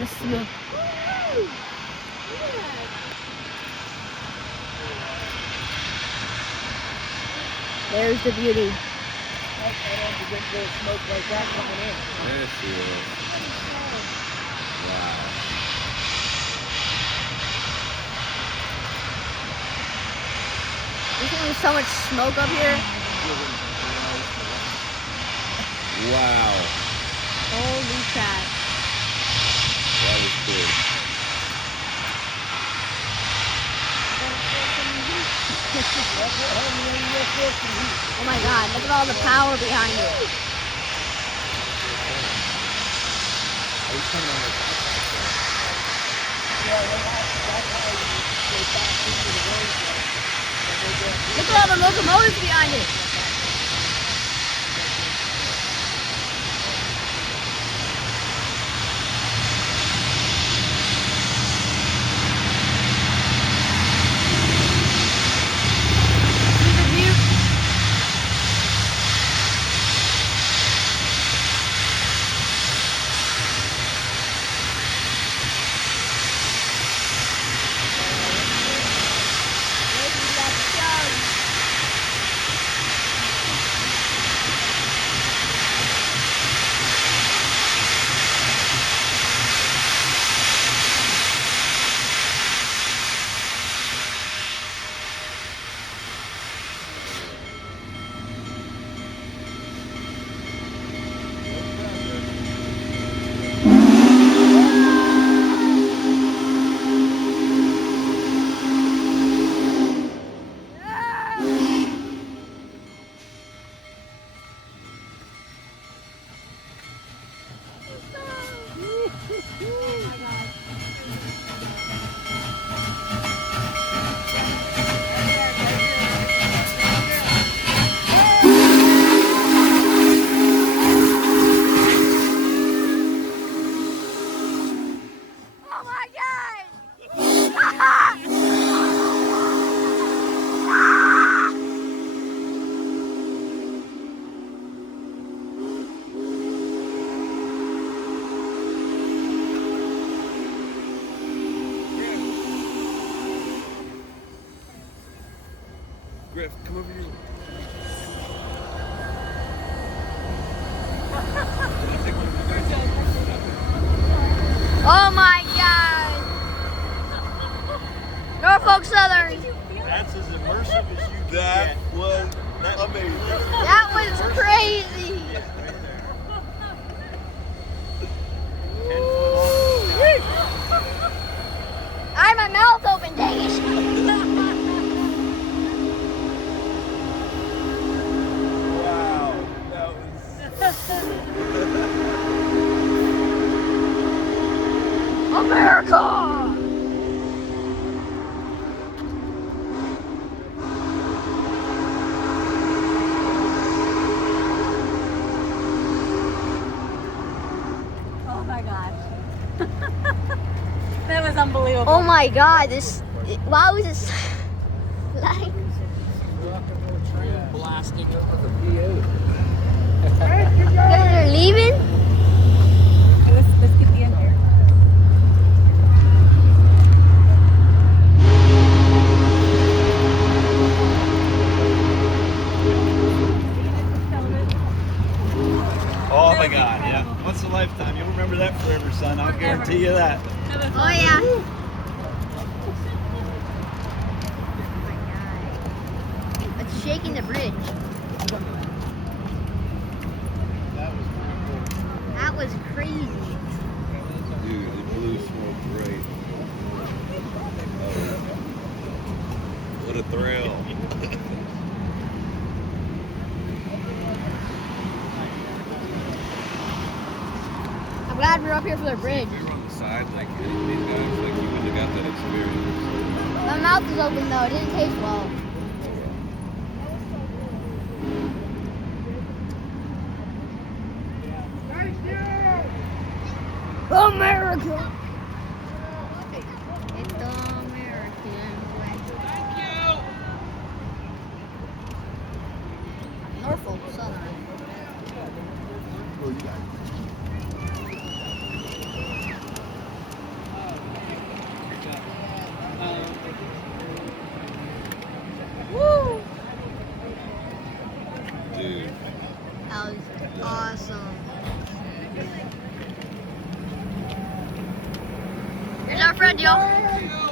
The smoke. There's the beauty. I don't get no smoke like that coming in. There she is. Wow. There's so much smoke up here. Wow. Holy crap. That is big. Oh my god, look at all the power behind it. Look at all the locomotives behind it. Griff, come over here. Oh my god! Norfolk Southern. That's as immersive as you can That get. was amazing. That was crazy. I had my mouth open, dang it. Wow. That was. America! Oh my gosh. That was unbelievable. Oh my god, this. Why was this like. Blasting. They're leaving? Let's get the end here. Oh my God, yeah. Once a lifetime. You'll remember that forever, son. I'll guarantee you that. Oh yeah. It's shaking the bridge. That was crazy. Dude, the blue smoked great. Oh, what a thrill. I'm glad we're up here for the bridge. We were on the side, like, these guys, like, you wouldn't have got that experience. My mouth was open though, it didn't taste well. America! It's the American way. Thank you! Norfolk Southern. video.